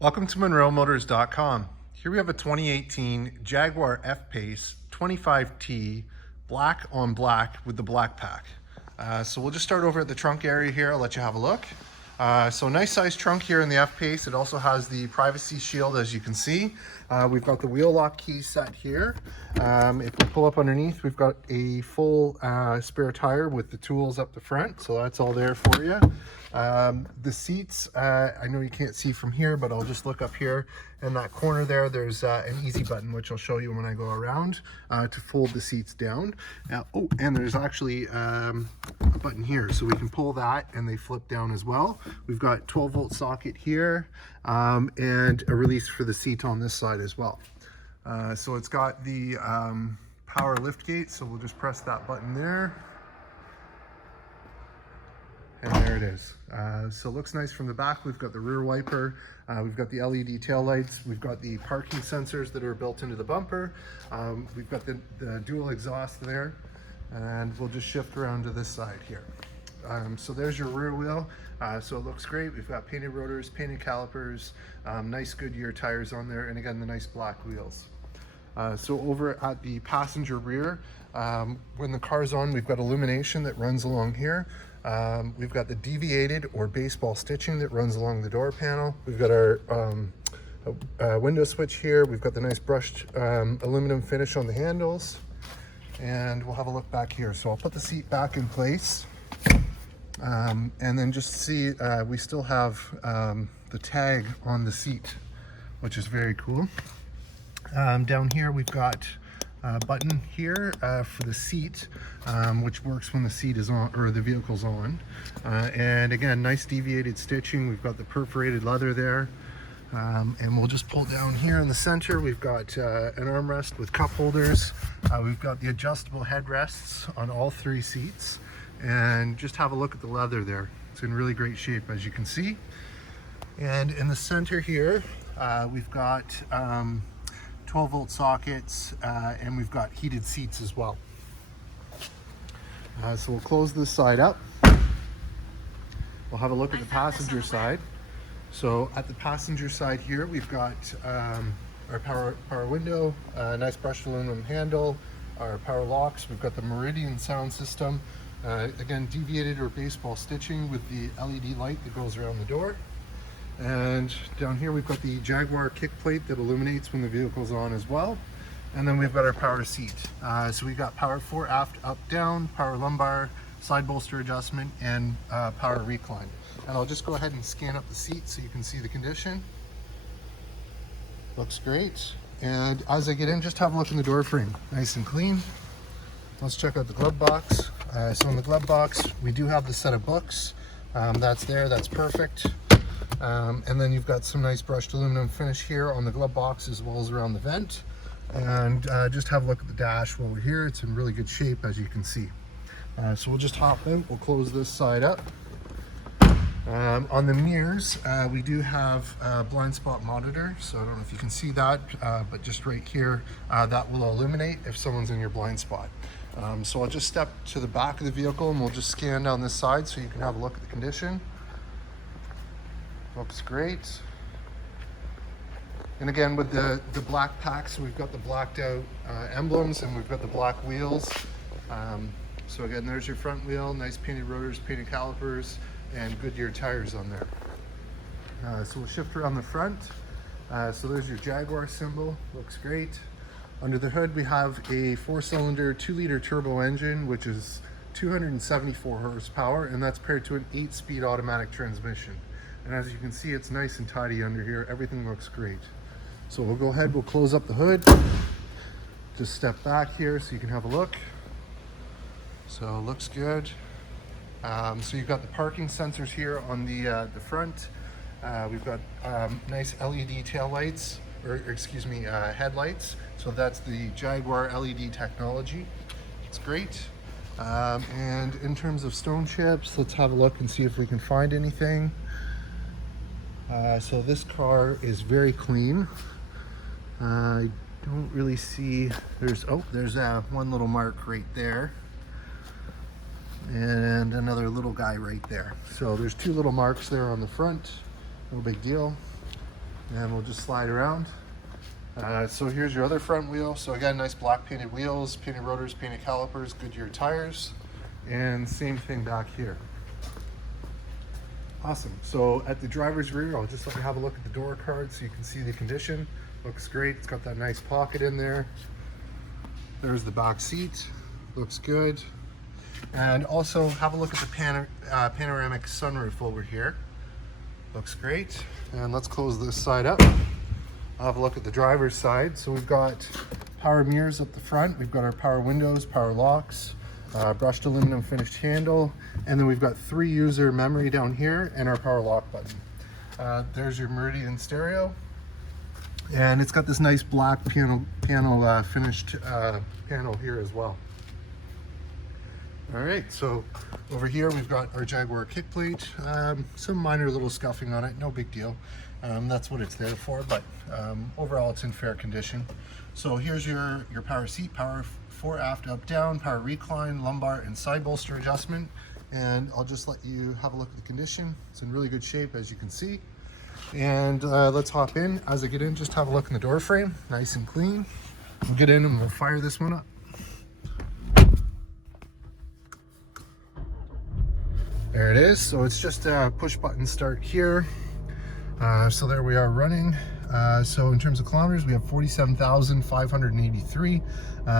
Welcome to MonroeMotors.com. Here we have a 2018 Jaguar F-Pace 25T black on black with the black pack. So we'll just start over at the trunk area here. I'll let you have a look. So nice size trunk here in the F-Pace. It also has the privacy shield, as you can see. We've got the wheel lock key set here. If we pull up underneath, we've got a full spare tire with the tools up the front. So that's all there for you. The seats, I know you can't see from here, but I'll just look up here in that corner there. There's an easy button, which I'll show you when I go around, to fold the seats down. Oh, and there's actually a button here, so we can pull that and they flip down as well. We've got 12-volt socket here, and a release for the seat on this side as well. So it's got the power liftgate, so we'll just press that button there. And there it is. So it looks nice from the back. We've got the rear wiper, we've got the LED tail lights, we've got the parking sensors that are built into the bumper, we've got the dual exhaust there, and we'll just shift around to this side here. So there's your rear wheel. So it looks great. We've got painted rotors, painted calipers, nice Goodyear tires on there, and again the nice black wheels. So over at the passenger rear, when the car's on, we've got illumination that runs along here. We've got the deviated or baseball stitching that runs along the door panel. We've got our window switch here. We've got the nice brushed aluminum finish on the handles. And we'll have a look back here. So I'll put the seat back in place. And then just see, we still have the tag on the seat, which is very cool. Down here we've got a button here for the seat, which works when the seat is on, or the vehicle's on. And again, nice deviated stitching. We've got the perforated leather there. And we'll just pull down here in the center. We've got an armrest with cup holders. We've got the adjustable headrests on all three seats. And just have a look at the leather there. It's in really great shape, as you can see. And in the center here, we've got 12-volt sockets, and we've got heated seats as well. So we'll close this side up. We'll have a look at the passenger side. So at the passenger side here, we've got our power window, nice brushed aluminum handle, our power locks. We've got the Meridian sound system. Again, deviated or baseball stitching with the LED light that goes around the door. And down here we've got the Jaguar kick plate that illuminates when the vehicle's on as well. And then we've got our power seat. So we've got power fore, aft, up, down, power lumbar, side bolster adjustment, and power recline. And I'll just go ahead and scan up the seat so you can see the condition. Looks great. And as I get in, just have a look in the door frame. Nice and clean. Let's check out the glove box. So in the glove box, we do have the set of books. That's there, that's perfect. And then you've got some nice brushed aluminum finish here on the glove box as well as around the vent. And just have a look at the dash while we're here. It's in really good shape, as you can see. So we'll just hop in, we'll close this side up. On the mirrors, we do have a blind spot monitor. So I don't know if you can see that, but just right here, that will illuminate if someone's in your blind spot. So I'll just step to the back of the vehicle and we'll just scan down this side so you can have a look at the condition. Looks great. And again, with the black packs, we've got the blacked out emblems and we've got the black wheels. So again, there's your front wheel, nice painted rotors, painted calipers, and Goodyear tires on there. So we'll shift around the front. So there's your Jaguar symbol, looks great. Under the hood, we have a 4-cylinder 2-liter turbo engine, which is 274 horsepower, and that's paired to an 8-speed automatic transmission. And as you can see, it's nice and tidy under here. Everything looks great. So we'll go ahead, we'll close up the hood. Just step back here so you can have a look. So it looks good. So you've got the parking sensors here on the front. We've got nice LED tail lights, or excuse me, headlights. So that's the Jaguar LED technology. It's great. And in terms of stone chips, let's have a look and see if we can find anything. So this car is very clean. I don't really see, there's one little mark right there. And another little guy right there. So there's two little marks there on the front. No big deal. and we'll just slide around. So here's your other front wheel. So again, nice black painted wheels, painted rotors, painted calipers, Goodyear tires, and same thing back here. Awesome. So at the driver's rear, I'll just let you have a look at the door card so you can see the condition. Looks great. It's got that nice pocket in there. There's the back seat. Looks good. And also have a look at the panoramic sunroof over here. Looks great. And let's close this side up. I'll have a look at the driver's side. So we've got power mirrors up the front. We've got our power windows, power locks, brushed aluminum finished handle, and then we've got 3-user memory down here and our power lock button. There's your Meridian stereo, and it's got this nice black panel finished panel here as well. All right, so over here we've got our Jaguar kick plate, some minor little scuffing on it, no big deal. That's what it's there for, but overall it's in fair condition. So here's your power seat, power fore, aft, up, down, power recline, lumbar and side bolster adjustment. And I'll just let you have a look at the condition. It's in really good shape, as you can see. And let's hop in. As I get in, just have a look in the door frame, nice and clean. We'll get in and we'll fire this one up. There it is. So it's just a push button start here. So there we are running. So in terms of kilometers, we have 47,583.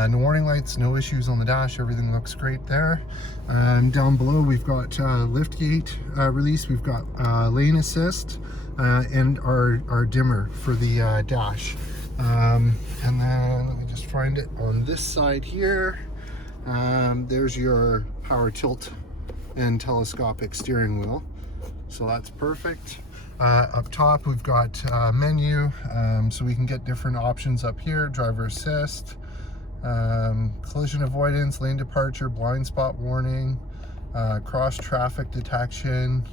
No warning lights, no issues on the dash. Everything looks great there. Down below, we've got liftgate release. We've got lane assist and our dimmer for the dash. And then let me just find it on this side here. There's your power tilt and telescopic steering wheel. So that's perfect. Up top, we've got menu, so we can get different options up here. Driver assist, collision avoidance, lane departure, blind spot warning, cross traffic detection.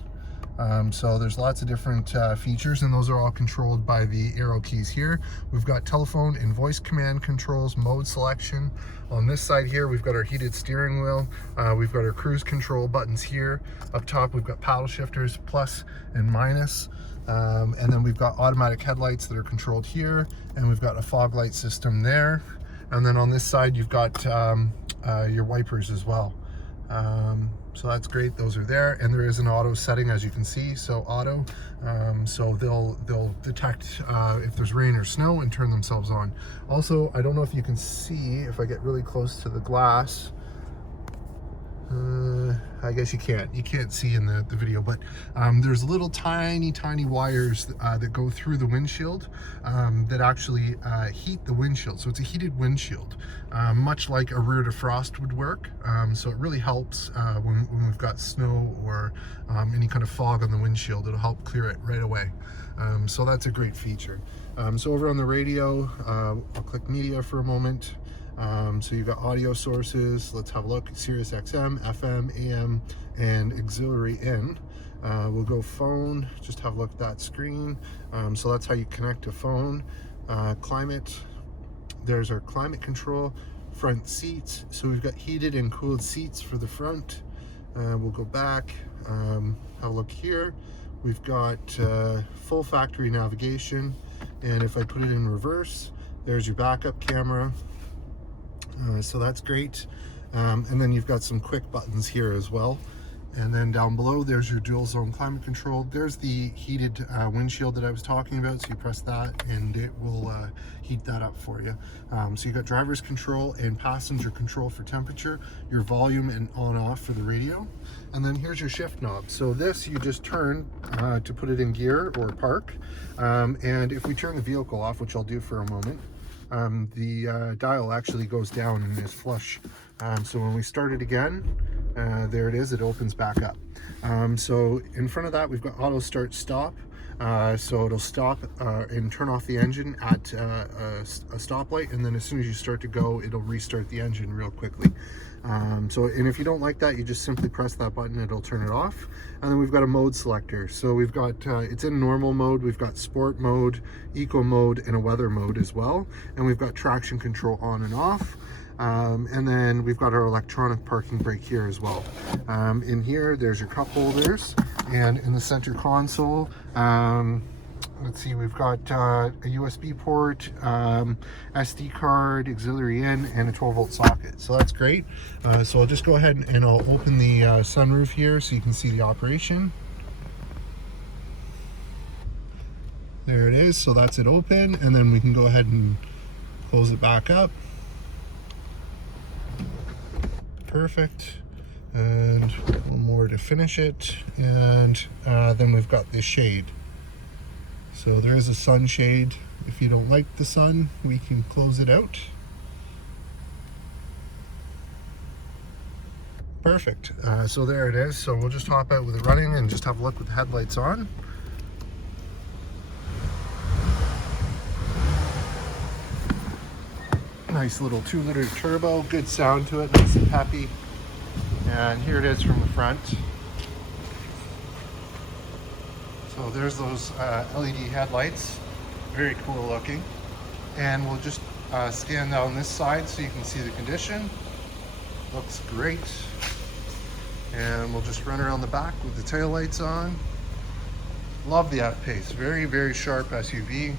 So there's lots of different features, and those are all controlled by the arrow keys here. We've got telephone and voice command controls, mode selection. On this side here, we've got our heated steering wheel. We've got our cruise control buttons here. Up top, we've got paddle shifters, plus and minus. And then we've got automatic headlights that are controlled here, and we've got a fog light system there. And then on this side, you've got your wipers as well. So that's great, those are there, and there is an auto setting, as you can see, so auto, so they'll detect if there's rain or snow and turn themselves on. Also, I don't know if you can see, if I get really close to the glass, I guess you can't see in the video, but there's little tiny wires that go through the windshield that actually heat the windshield. So it's a heated windshield, much like a rear defrost would work. So it really helps when we've got snow or any kind of fog on the windshield. It'll help clear it right away. So that's a great feature. So over on the radio, I'll click media for a moment. So you've got audio sources. Let's have a look. SiriusXM, FM, AM, and auxiliary in. We'll go phone, just have a look at that screen. So that's how you connect to phone. Climate, there's our climate control. Front seats, so we've got heated and cooled seats for the front. We'll go back, have a look here. We've got full factory navigation, and if I put it in reverse, there's your backup camera. So that's great. And then you've got some quick buttons here as well. And then down below, there's your dual zone climate control. There's the heated windshield that I was talking about. So you press that and it will heat that up for you. So you've got driver's control and passenger control for temperature, your volume and on off for the radio. And then here's your shift knob. So this you just turn to put it in gear or park. And if we turn the vehicle off, which I'll do for a moment, the dial actually goes down and is flush. So when we start it again, there it is, it opens back up. So in front of that, we've got auto start stop. So it'll stop and turn off the engine at a stoplight, and then as soon as you start to go, it'll restart the engine real quickly. And if you don't like that, you just simply press that button, it'll turn it off. And then we've got a mode selector. So we've got, it's in normal mode, we've got sport mode, eco mode, and a weather mode as well. And we've got traction control on and off. And then we've got our electronic parking brake here as well. In here, there's your cup holders, and in the center console, let's see, we've got a USB port, SD card, auxiliary in, and a 12-volt socket. So that's great. So I'll just go ahead and I'll open the sunroof here so you can see the operation. There it is. So that's it open, and then we can go ahead and close it back up. Perfect. And one more to finish it, and then we've got this shade. So there is a sunshade. If you don't like the sun, we can close it out. Perfect. So there it is. So we'll just hop out with it running and just have a look with the headlights on. Nice little 2-liter turbo, good sound to it, nice and peppy. And here it is from the front. So there's those LED headlights, very cool looking. And we'll just scan down this side so you can see the condition. Looks great. And we'll just run around the back with the taillights on. Love the F-Pace, very, very sharp SUV.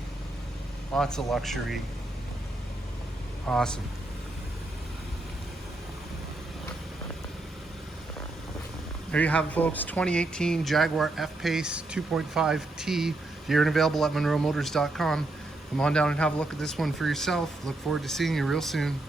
Lots of luxury. Awesome. There you have it, folks. 2018 Jaguar F-Pace 2.5T here and available at monroemotors.com. Come on down and have a look at this one for yourself. Look forward to seeing you real soon.